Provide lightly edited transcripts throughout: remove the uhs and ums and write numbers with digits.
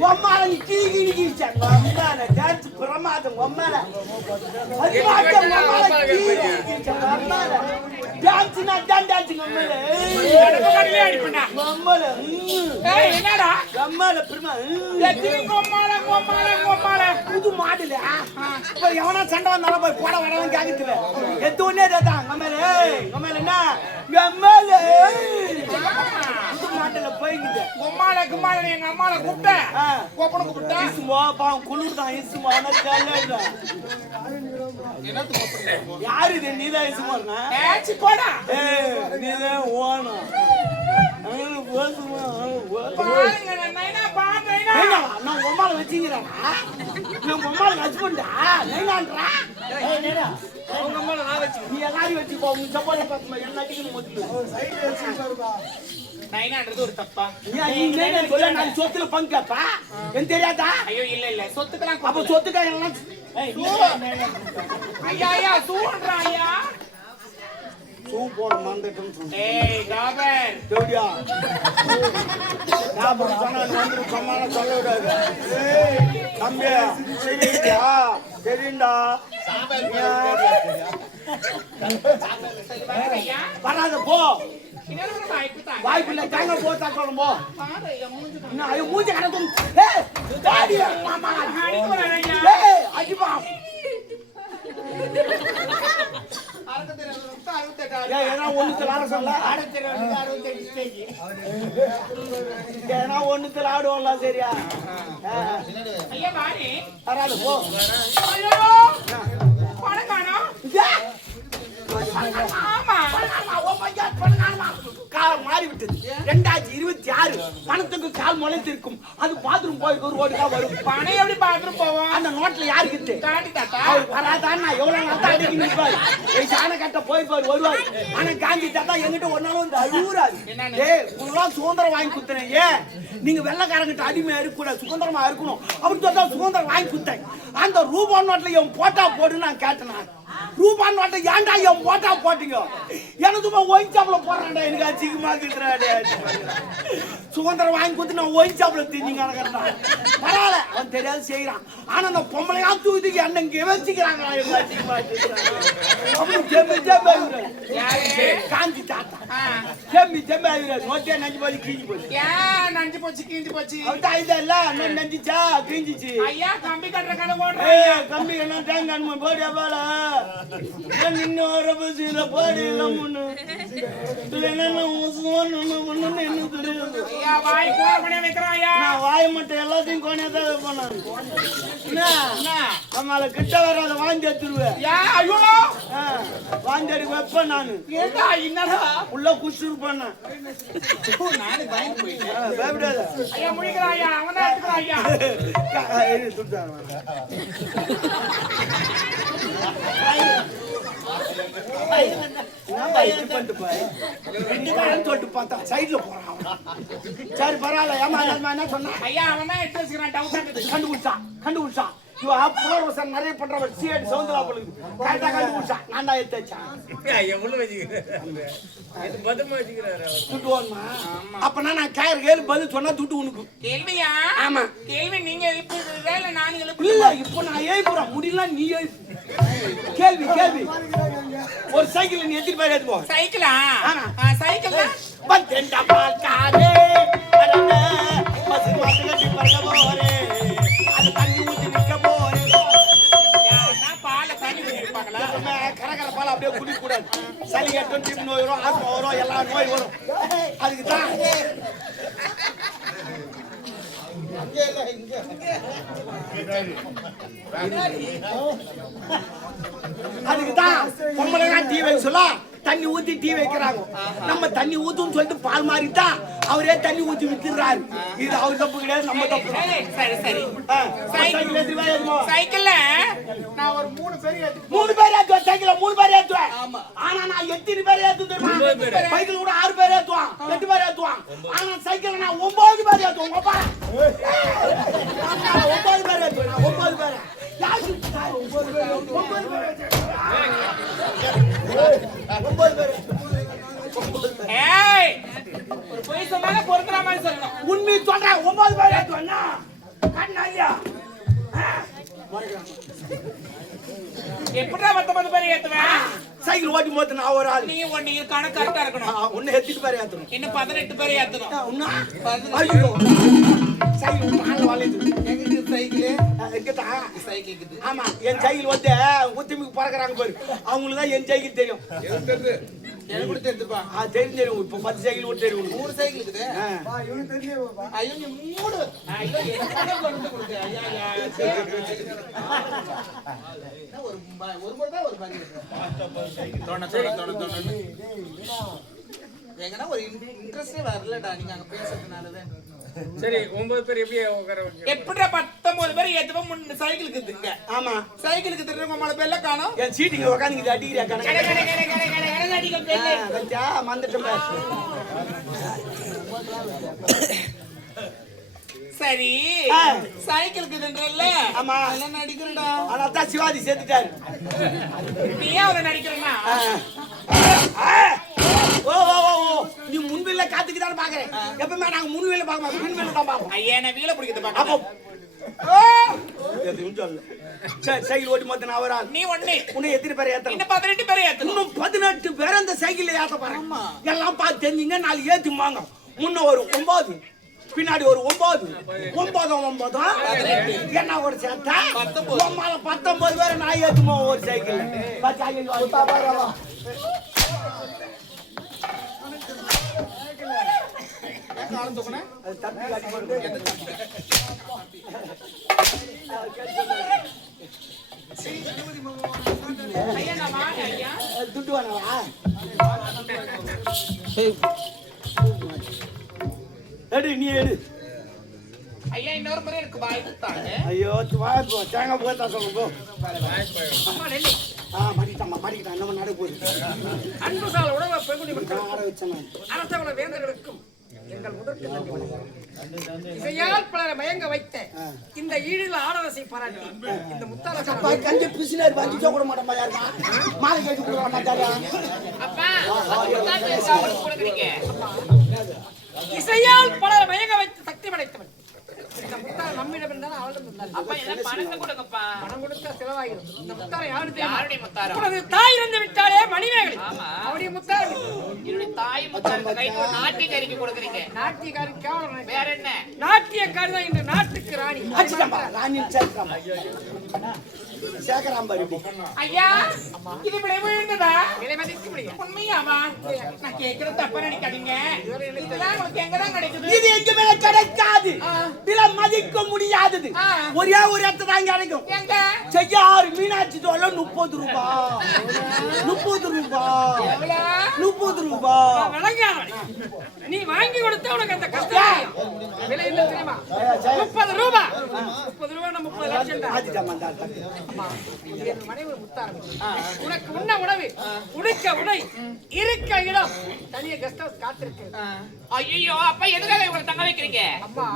ஒம்மால கிழிச்சா ஒம்மால dance பிரமாதம் ஒம்மால அதிவாட்டம் ஒம்மால கிழிச்சா ஒம்மால டான்ஸ்னா dance ஒம்மால கடகடவே அடிப்படா ஒம்மால ஏய் என்னடா ஒம்மால பிரமா எத்திரி கோமால புது மாடல இப்ப எவனா சண்டை வந்தாலும் போய் போட வரவன் கேக்குதுல எத்து ஒண்ணே தான் ஒம்மால என்ன ஒம்மால புது மாடல போயிடுது கும்மால எங்க அம்மால கூப்பிட்ட கோப்பன கூப்பிட்ட இசுமா பாவம் குளிர் தான் இசுமா நான் ஜாலியா என்னது கூப்பிட்ட யாரு இது நீதான் இசுமானா ஏச்சி போடா நீதான் ஓனா அங்க போசுமா பாருங்க நைனா பாருங்க நான் உம்மால வச்சிங்கறானா நான் உம்மால ஹஸ்பண்டா நைனான்றா ஏய் நேரா உங்க அம்மால நான் வச்சி நீ எல்லாரும் வச்சி போ உங்க சப்போர்ட் பாத்துமா எல்லாத்துக்கும் மொத்தல சைடு வச்சி பாருடா நைனான்றது ஒரு தப்பா நீ நைனா சொல்ல நான் சொத்துல பங்கப்பா என்ன தெரியாதா ஐயோ இல்ல சொத்துக்கலாம் அப்ப சொத்துக்காக எல்லாம் ஐயா சூன்றா ஐயா சூ போட மறந்துட்டேன்னு சொன்னேன் ஏய் காபர் தேடியா நான் சொன்னா வந்து கம்மான சொல்ல விடாது தம்பி சரிடா சரிண்டா வராத போ வாய்ப்பு இல்லை தேங்க போத்தா சொல்லும்போ ஐயோ மூஞ்சி கணக்கும் அடிப்பா ஏன்னா ஒண்ணுத்துல ஆட சொல்ல ஏன்னா ஒண்ணுத்துல ஆடுவோம்ல சரியா வராது போ காலம் மாறிவிட்டது 2026 பணத்துக்கு கால் முளைத்திருக்கும் அது பாத்ரூம் போய் ஒரு ஓடுக்கா வரும் பணம் எப்படி பாத்ரூம் போவோம் அந்த நோட்ல யாருக்கு வராதான் நான் எவ்வளவு நாள் தான் அடிக்கி நிற்பாரு சாண கட்ட போயிருப்பாரு வருவாரு ஆனா காந்தி தாத்தா எங்கிட்ட ஒரு நாளும் வந்து அழுகுறாரு உங்களாம் சுதந்திரம் வாங்கி குத்துறேன் ஏன் நீங்க வெள்ளக்காரங்கிட்ட அடிமையா இருக்கக்கூடாது சுதந்திரமா இருக்கணும் அப்படின்னு சொல்லி சுதந்திரம் வாங்கி குத்தேன் அந்த ரூபா நோட்ல என் போட்டா போடுன்னு நான் கேட்டேன் ரூபா நோட்டை ஏன்டா என் போட்டா போட்டீங்க எனக்கு ஒயின் சாப்பிட போடுறான்டா எனக்கு அதிகமா இருக்கிறாடே சுதந்திரம் வாங்கி கொடுத்து நான் ஒயின் சாப்பிட தெரிஞ்சுங்க பரவாயில்ல அவன் தெரியாது செய்யறான் ஆனா அந்த பொம்பளையா தூக்கி அண்ணங்க வச்சுக்கிறாங்க காஞ்சி தாத்தா ஜெம்மி ஆகிறாரு நோட்டே நஞ்சு போச்சு கீஞ்சி போச்சு நஞ்சு போச்சு கீஞ்சி போச்சு இல்ல நஞ்சிச்சா கீஞ்சிச்சு ஐயா கம்பி கட்டுற கடை போடுறேன் கம்பி என்ன தேங்காய் போடியா போல இன்னொரு பாடியில முன்னு வாய மட்டும் எல்லாத்தையும் கோணையதான் பண்ணாங்க கிட்ட வராத வாந்தி எடுத்துருவேன் வாந்தி எடுக்க வைப்பேன் நானு உள்ள குசுறு பண்ணேன் பயப்படாத சொல்லிட்டு பார்த்தா சைட்ல போறான் சரி பரவாயில்ல ஏமா என்ன சொன்னா ஐயா அவன் தான் எடுத்து வச்சுக்கிறான் கண்டுபிடிச்சான் இவன் நிறைய பண்றவன் சிஐடி சவுந்தரா போலுது கரெக்டா கண்டுபிடிச்சான் நான் தான் எடுத்து வச்சேன் அப்பனா நான் கேள்வி பதில் சொன்னா துட்டு உனக்கு கேள்வியா ஆமா கேள்வி நீங்க எழுப்புறதா இல்ல நான் இல்ல இப்போ நான் எழுப்புறேன் முடியல நீ எழுப்பு கேள்வி ஒரு சைக்கிள் நீ எத்திட்டு போய் எடுத்து போ சைக்கிளா சைக்கிள் பந்தெண்டா பால்காரே அடடே பசி மாட்டு கட்டி பறக்க போறே அது தண்ணி ஊத்தி நிக்க போறே நான் பால தண்ணி ஊத்தி பாக்கல கரகர பால் அப்படியே குடி கூடாது சளி கட்டும் டிப் நோய் வரும் ஆஸ்மா வரும் எல்லா நோய் வரும் அதுக்கு தான் அதுக்குதான் பொம்பளை டீ வைக்க சொல்ல தண்ணி ஊத்தி டீ வைக்கிறாங்க நம்ம தண்ணி ஊத்துன்னு சொல்லிட்டு பால் மாறிட்டா அவரே தண்ணி ஊத்தி வித்துறாரு இது அவர் தப்பு கிடையாது நம்ம தப்பு சைக்கிள்ல நான் ஒரு 3 பேர் ஏத்துவேன் சைக்கிள்ல 3 பேர் ஏத்துவேன் ஆனா நான் எத்தனை பேர் ஏத்துவேன் சைக்கிள் கூட 6 பேர் ஏத்துவான் 8 பேர் ஏத்துவான் ஆனா சைக்கிள்ல நான் 9 பேர் ஏத்துவேன் ஒப்பா 9 பேர் ஏத்துவேன் 9 பேர் பொய் சொன்னாலும் பொறுக்கிற மாதிரி சொல்லணும் உண்மை சொல்றேன் 9 பேர் ஏத்துவேன் கண்ணாலியா எப்படிடா 19 பேர் ஏத்துவேன்? சைக்கிள் ஓட்டி போது நான் ஒரு ஆள் நீ ஒண்ணு இருக்கான கரெக்டா இருக்கணும். ஒன்னு ஏத்திட்டு பேர் ஏத்தணும் இன்னும் 18 பேர் ஏத்தணும். ஐயோ சைக்கிள் நாலு வாலிது எங்க சைக்கிள் எங்கடா சைக்கிள் இருக்குது. ஆமா என் சைக்கிள் வந்து உத்திமிக்கு பறக்குறாங்க பாரு அவங்களுக்கு தான் என் சைக்கிள் தெரியும். எனக்கு கூட தெரிஞ்சுப்பா. தெரியும் இப்போ 10 சைக்கிள் ஓட்டி தெரியும். 3 சைக்கிள் இருக்குது. இவனுக்கு தெரிஞ்சு ஐயோ நீ மூடு. ஐயோ என்ன கொண்டு கொடுத்து ஐயா ஒரு முறை தான் ஒரு பாதி எங்கன்னா ஒரு இன்ட்ரெஸ்டே வரலடா நீங்க அங்க பேசுறதுனாலதான். சரி 9 பேர் எப்படி உட்கார எப்படிடா 19 பேர் ஏத்துவோம். 3 சைக்கிள் இருக்குதுங்க. ஆமா சைக்கிளுக்கு திரும்ப மழை பேர்ல காணோம். என் சீட்டிங்க உட்காந்து அடிக்கிறியா கணக்கு மந்துட்டேன். சரி சைக்கிளுக்கு இதுன்றல்ல. ஆமா எல்லாம் நடிக்கிறடா. ஆனா தான் சிவாஜி சேர்த்துட்டாரு. நீ ஏன் அவரை நடிக்கிறனா? ஓ ஓ ஓ நீ முன்வீல்ல காத்துக்கிட்டான்னு பாக்குறேன். எப்பவுமே நாங்க முன்வீல்ல பார்க்க மாட்டோம், பின்வீல்ல தான் பார்ப்போம். ஐயா நான் வீல பிடிக்கிறது பாக்க. அப்போ எதுவும் சொல்லல. சரி சைக்கிள் ஓட்டி மொத்த நான் வராது. நீ ஒண்ணு உன்னை எத்தனை பேர் ஏத்தணும்? இன்னும் 18 பேர் ஏத்தணும். இன்னும் 18 பேர் அந்த சைக்கிள்ல ஏத்த பாருங்க. எல்லாம் பார்த்து தெரிஞ்சீங்க. 4 ஏத்துமாங்க. முன்ன ஒரு 9 பின்னாடி ஒரு 9 என்ன ஒரு சேர்த்தா 19 பேர் நான் ஏத்துமா ஒரு சைக்கிள். அது தப்பி காட்டி போட்டு ஐயா நான் வாங்க ஐயா. துட்டு வேணவா? எடு நீ எடு. ஐயா இன்னொரு முறை எனக்கு வாய் கொடுத்தாங்க. ஐயோ தேங்காய் போய் தான் சொல்லுங்க போ. அம்மா நெல்லி மாட்டிக்கிட்டான் நம்ம நட போகுது. அன்பு சால உணவை பெண்குடி மக்கள் ஆட வச்சேன். அரசகுல வேந்தர்களுக்கும் எங்கள் முதற்கு இசையால் பலரை மயங்க வைத்த இந்த ஈழில் ஆடரசை பாராட்டி இந்த முத்தால கஞ்சி பிசினாரு வந்து சோட மாட்டோம் யாருமா மாலை கேட்டு கொடுக்க மாட்டாரா? அப்பா நான் சாப்பிட்டு கொடுக்குறீங்க. இசையால் பலரை மயங்க வைத்த சக்தி படைத்தவன் இந்த முத்தால் நம்மிடம் இருந்தால் அவளிடம் இருந்தால் அப்பா என்ன பணத்தை கொடுங்கப்பா. பணம் கொடுத்தா செலவாயிரும். இந்த முத்தாரை யாருடைய முத்தாரம்? உனது தாய் இறந்து விட்டாலே மணிமேகலை. ஆமா அவருடைய முத்தாரம் என்னுடைய தாய் முத்தாரத்தை கைட்டு நாட்டியக்காரிக்கு கொடுக்குறீங்க. நாட்டியக்காரி கேவலம். வேற என்ன? நாட்டியக்காரி தான் இந்த நாட்டுக்கு ராணி. ராணி சேகராம் பாரு. ஐயா இது விலை விழுந்ததா? விலை மதிக்க முடியும். உண்மையாவா? நான் கேட்கறது தப்பா நினைக்காதீங்க. இதெல்லாம் உங்களுக்கு எங்கதான் கிடைக்குது? இது எங்குமே கிடைக்காது. விலை மதிக்க முடியாதது. ஒரே ஒரு இடத்துல தான் கிடைக்கும். எங்க? செய்யாறு மீனாட்சி தோல 30 ரூபாய். 30 ரூபாய். எவ்வளவு? 30 ரூபாய். விளங்காதவனே. நீ வாங்கி கொடுத்தா உனக்கு அந்த கஷ்டம் விலை என்ன தெரியுமா? 30 ரூபாய். 30 ரூபாய் 30 லட்சம் தான். ஆதிடா மந்தார். அம்மா இது என் மனைவி முத்தாரம். உனக்கு உண்ண உணவு, உடுக்க உடை, இருக்க இடம், தனிய கெஸ்ட் ஹவுஸ் காத்திருக்கு. ஐயோ அப்பா எதுக்காக இவங்களை தங்க வைக்கிறீங்க? அம்மா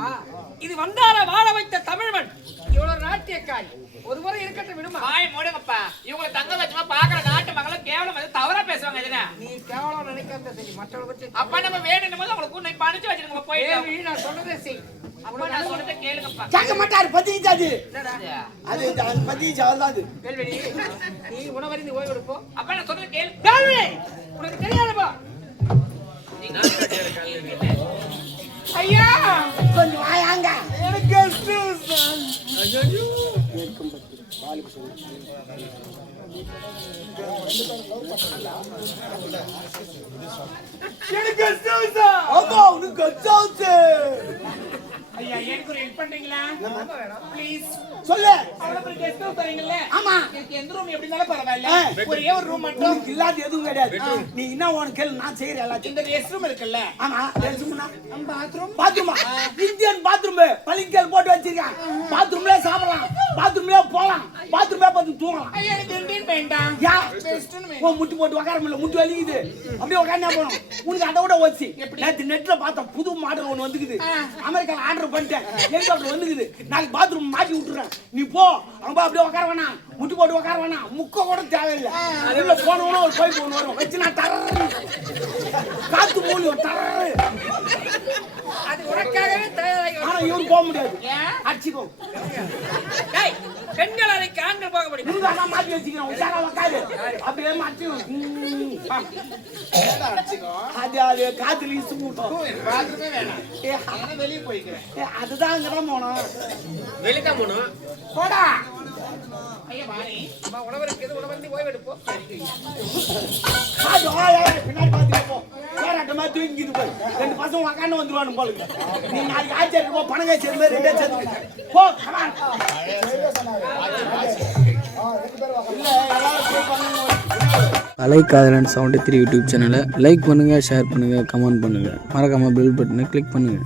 இது வந்தார வாழ வைத்த தமிழ்மண். இவ்வளவு நாட்டியக்காரி ஒரு முறை இருக்கட்டும் விடுமா? வாய் மூடுங்கப்பா. இவங்களை தங்க வச்சுமா பாக்குற நாட்டு மக்களை கேவலம் வந்து தவறா பேசுவாங்க. எதுனா நீ கேவலம் நினைக்காத சரி மற்றவங்களை பற்றி அப்பா நம்ம வேணும் போது அவங்களை கூண்டு பணிச்சு வச்சிருக்க போயிட்டு நான் சொன்னதே செய். அப்பா நான் சொல்றதை கேளுங்கப்பா. கேட்க மாட்டாரு. பதிஞ்சாது என்னடா அது பதிஞ்சாதான் அது. கேள்வி நீ உணவறிந்து ஓய்வு எடுப்போம். அப்பா நான் சொல்றதை கேளு. கேள்வி உனக்கு தெரியாதுப்பா. ஐயா கொஞ்சம் வாயாங்க. எனக்கு ஆமா உனக்கு கச்சாவுச்சு. ஐயா எனக்கு ஒரு ஹெல்ப் பண்றீங்களா? ப்ளீஸ் சொல்லு. அவ்வளவு பெரிய கெஸ்ட் ஹவுஸ் தரீங்கல்ல? ஆமா எனக்கு எந்த ரூம் எப்படி இருந்தாலும் பரவாயில்ல. ஒரே ஒரு ரூம் மட்டும். உனக்கு இல்லாத எதுவும் கிடையாது. நீ என்ன உனக்கு கேளு நான் செய்யறேன் எல்லாத்தையும். இந்த ரெஸ்ட் ரூம் இருக்குல்ல? ஆமா ரெஸ்ட்ரூம்னா பாத்ரூம். பாத்ரூமா? இந்தியன் பாத்ரூம் பளிங்கல் போட்டு வச்சிருக்கேன். பாத்ரூம்ல சாப்பிடலாம், பாத்ரூம்ல போலாம், பாத்ரூம்ல பார்த்து தூங்கலாம். ஐயா எனக்கு இந்தியன் வேண்டாம். யா வெஸ்டர்ன் வேணும். ஓ முட்டி போட்டு உட்கார முடியல, முட்டி வலிக்குது. அப்படியே உட்கார்ந்தா போறோம். உனக்கு அதை விட வச்சு நேத்து நெட்ல பார்த்த புது மாடல் ஒண்ணு வந்துக்குது. அமெரிக்கால ஆர்டர் பண்ணிட்டேன். ஹெலிகாப்டர் வந்துக்குது. நாளைக்கு பாத்ரூம் மாட்டி விட்டுறேன். நீ போ அங்க அப்படியே உட்கார வேணாம், முட்டி போட்டு உட்கார வேணாம், முக்க கூட தேவையில்லை. உள்ள போனவனும் ஒரு பைப் ஒன்று வரும் வச்சு நான் தர காத்து மூலி ஒரு தர அது உனக்காகவே தயாராகி ஆனா இவரு போக முடியாது. ஏன்? அடிச்சுக்கோ. டேய், பெண்கள் அறைக்கு ஆண்கள் போக முடியும். நீங்க அதான் மாத்தி வச்சுக்கிறேன். உஷாரா உட்காரு. அப்படியே மாத்தி அது காத்துல இசு மூட்டும். பாத்ரூமே வேணாம். நானே வெளியே போய்க்கிறேன். அதுதான் அங்கதான் போனோம். வெளிதான் போகணும். போடா. ஐயா வாணி. அம்மா உணவருக்கு எது உணவருந்தி ஓய்வெடுப்போம். பின்னாடி பாத்துட்டு போ. சேராட்ட மாதிரி தூங்கிது போய். 2 பசங்க உக்காந்து வந்துருவானு போலுங்க. நீ நாளைக்கு ஆச்சரியம் போ. பணங்க சேர்ந்து 2 சேர்ந்து போ. கமான். இல்ல எல்லாரும் போய் பண்ணுங்க. அலைக்காதலன் 73 யூடியூப் சேனலை லைக் பண்ணுங்கள், ஷேர் பண்ணுங்கள், கமெண்ட் பண்ணுங்கள், மறக்காமல் பெல் பட்டனை கிளிக் பண்ணுங்கள்.